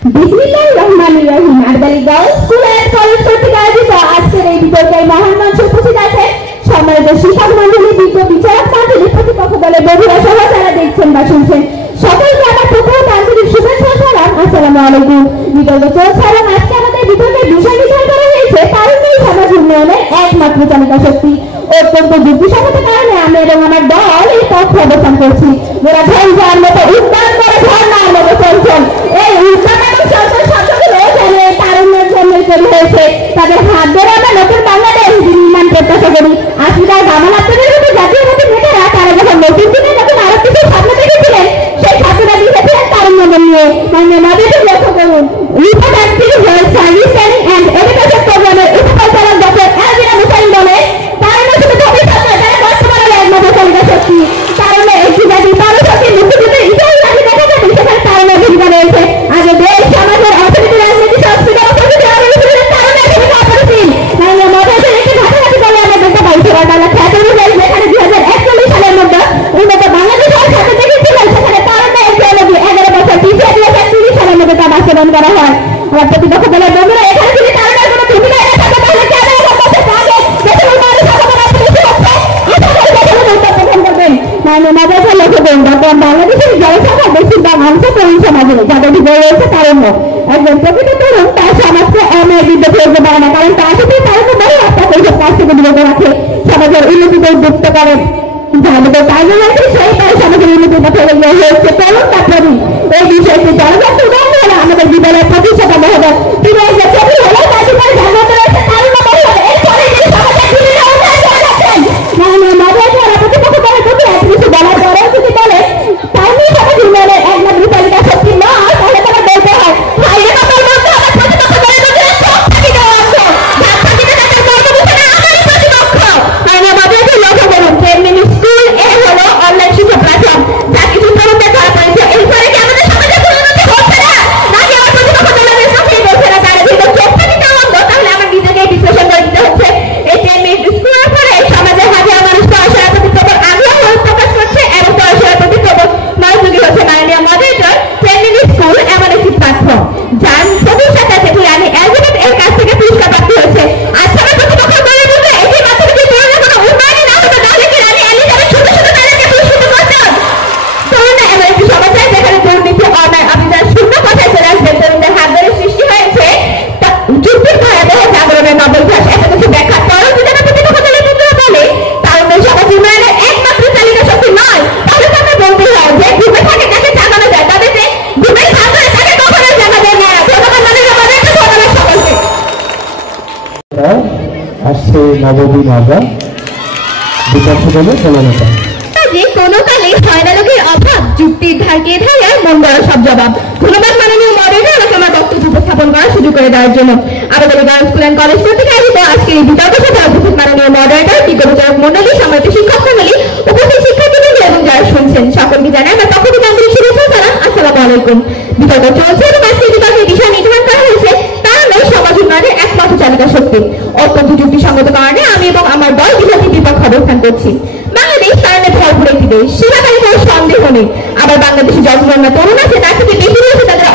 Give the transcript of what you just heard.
বিসমিল্লাহির রহমানির রহিম। আরবালি girls school and college কর্তৃক আয়োজিত আজকের এই বিতর্কের মহান মঞ্চে উপস্থিত আছেন সম্মানিত শিক্ষক মন্ডলী, বিজ্ঞ বিচারক মন্ডলী, প্রতিপক্ষ দলের বন্ধুরা সহ যারা দেখছেন বা শুনছেন, সকলকে আমার পক্ষ থেকে আন্তরিক শুভেচ্ছা ও সালাম। আসসালামু আলাইকুম। বিতর্ক চলছে এবং আজকে আমাদের বিতর্কের বিষয় নির্ধারণ করা হয়েছে তারুণ্যই সমাজ উন্নয়নের একমাত্র চালিকা শক্তি। অত্যন্ত যুক্তিসঙ্গত কারণে আমি এবং আমার দল এই পক্ষে অবস্থান করছি। ওরা ঝঞ্ঝার মতো উদ্যান করে ঝর্ণার মতো চলছেন। এই উদ্যান এবং চলছেন শব্দগুলো যেন এই তারুণ্যের জন্য তৈরি হয়েছে। তাদের হাত ধরে আমরা নতুন বাংলাদেশ নির্মাণ প্রত্যাশা করি। আফ্রিকার গামাল আপনাদের মতো জাতীয় মতো নেতারা তারা যখন নতুন দিনে নতুন আরো কিছু স্বপ্ন দেখেছিলেন, সেই স্বপ্নটা দিয়েছিলেন তারুণ্য নিয়ে। মানে আমাদের লক্ষ্য করুন, report active world service and education প্রোগ্রামের উপপরিচালক ডক্টর এলজিনা মুসাইন বলে, তারুণ্য শুধু ভবিষ্যৎ নয়, তারা বর্তমানের একমাত্র চালিকা শক্তি। তারুণ্য একটি জাতি তারুশক্তি মুক্তিযুদ্ধের ইতিহাস রাখি দেখা যাবে সেখানে তারুণ্যের ভূমিকা রয়েছে। আগে দেশ সমাজের অর্থনীতি রাজনীতি সংস্কৃতি ও প্রকৃতি অবলম্বনের তারুণ্যের ভূমিকা অপরিসীম। মানে মজার একটি ঘাটাঘাটি করে আমরা দেখতে পাই ছোটবেলা খ্যাত অনুযায়ী যেখানে 2041 সালের মধ্যে উন্নত বাংলাদেশ হওয়ার সাথে দেখেছিলেন, সেখানে তারুণ্য একটি অনুযায়ী 11 বছর পিছিয়ে 2030 সালের মধ্যে তা বাস্তবায়ন করা হয়। আমার প্রতিপক্ষ দলের বন্ধুরা এখানে যদি তারুণ্যের কোনো ভূমিকা এনে থাকে তাহলে কেন এরকম বছর আগে দেশের মানুষ সকলের অপরিসীম হচ্ছে বাংলাদেশের জনসংখ্যা বেশিরভাগ অংশ তরুণ সমাজে, যাদের ভিতরে রয়েছে তারুণ্য। একজন প্রকৃত তরুণ তার সমাজকে অন্যায় বিরুদ্ধে ফেলতে পারে না, কারণ তার সাথে তারুণ্য বড় আপনাকে এইসব কাজ থেকে বিরত রাখে, সমাজের উন্নতিতে উদ্যুক্ত করে। যাদের তারুণ্য রয়েছে সেই তার সমাজের উন্নতির পথে এগিয়ে হয়েছে তরুণ বা প্রবীণ। এই বিষয়টি জনগণ উদাহরণ হলো আমাদের বিদ্যালয়ের প্রতিষ্ঠাতা মহোদয়। তিনি একজন ছবি হলেও তার জীবনে জাগ্রত রয়েছে তারুণ্য মহোদয়। এরপরে তিনি সমাজের বিভিন্ন উন্নয়ন করে যাচ্ছেন। প্রতিপক্ষ দলের প্রতি এত কিছু বলার পরেও যদি বলে তারুণ্য সমাজ উন্নয়নের একমাত্র চালিকা শক্তি নয়, তাহলে তারা বলতে হয় ভাইয়ের কথা বলতে হবে প্রতিপক্ষ দলের প্রতি চোখ ফাঁকি দেওয়া অংশ ভাগ ফাঁকিতে তাদের কর্মবিধানে আমারই প্রতিপক্ষ। কারণ আমাদেরকে লক্ষ্য করুন, 10 মিনিট স্কুল এ হলো অনলাইন শিক্ষা প্ল্যাটফর্ম, যা কিছু তরুণদের ধরা পড়েছে। এরপরে কি আমাদের সমাজে কোনো উন্নতি হচ্ছে না? নাকি আমার প্রতিপক্ষ দলের সাথেই বলছে না তারা যেহেতু চোখ ফাঁকি দেওয়া অংশ, তাহলে আমার নিজেকে বিশ্লেষণ করে দিতে হচ্ছে। এই 10 মিনিট স্কুলের পরে সমাজের হাজার মানুষ পড়াশোনার প্রতি প্রবল আগ্রহ প্রকাশ করছে এবং পড়াশোনার প্রতি প্রবল মনোযোগী হচ্ছে। মাননীয় মডারেটর, 10 মিনিট স্কুল এমন একটি প্ল্যাটফর্ম যার প্রতিষ্ঠাতা থেকে রানী এলিজাবেথ এর কাছ থেকে পুরস্কার প্রাপ্তি হয়েছে। আচ্ছা, আমার প্রতিপক্ষ দলের মধ্যে এটি মাত্র যদি তরুণের কোনো উন্নয়নই না হতো, তাহলে কি রানী এলিজাবেথ শুধু শুধু তাদেরকে পুরস্কৃত করতেন? তরুণরা এমন একটি সমাজে যেখানে দুর্নীতি অন্যায় অবিচার শূন্য কথায় চলে আসবে। তরুণদের হাত ধরে সৃষ্টি হয়েছে যুক্তির ভয়াবহ জাগরণের নবইতিহাস। এত কিছু ব্যাখ্যার পরও যদি আমার প্রতিপক্ষ দলের বন্ধুরা বলে তারুণ্য সমাজ উন্নয়নের একমাত্র চালিকা শক্তি নয়, তাহলে তাদের বলতে হয় যে ঘুমে থাকে তাকে জাগানো যায়, তবে যে ঘুমের হাত ধরে তাকে কখনোই জাগানো যায় না। ধন্যবাদ মাননীয় মডারেটর, ধন্যবাদ সকলকে। আসছে নবদিন আগা বিপক্ষ দলের প্রবণতা যে কোনো কালে হয় না লোকের অভাব, যুক্তির ধারকে ধারে আর মন গড়া সব জবাব। ধন্যবাদ মাননীয় মডারেটর আমাকে আমার বক্তব্য উপস্থাপন করার সুযোগ করে দেওয়ার জন্য। আমাদের গার্লস স্কুল এন্ড কলেজ কর্তৃক আয়োজিত আজকের এই বিতর্ক সভায় উপস্থিত মাননীয় মডারেটর, বিজ্ঞ বিচারক মন্ডলী, সম্মানিত শিক্ষক মন্ডলী, উপস্থিত শিক্ষার্থীবৃন্দ এবং যারা শুনছেন সকলকে জানাই আমার পক্ষ থেকে আন্তরিক শুভেচ্ছা সালাম। আসসালামু আলাইকুম। বিতর্ক চলছে এবং আজকের বিতর্কের বিষয় নির্ধারণ করা হয়েছে তারুণ্য সমাজ উন্নয়নের একমাত্র চালিকা শক্তি। অত্যন্ত যুক্তিসঙ্গত কারণে আমি এবং আমার দল বিষয়টির বিপক্ষে অবস্থান করছি। বাংলাদেশ তারুণ্যে ভরপুর একটি দেশ, সেখানে কোনো সন্দেহ নেই। আবার বাংলাদেশে যত তরুণ আছে তার থেকে বেশি রয়েছে তাদের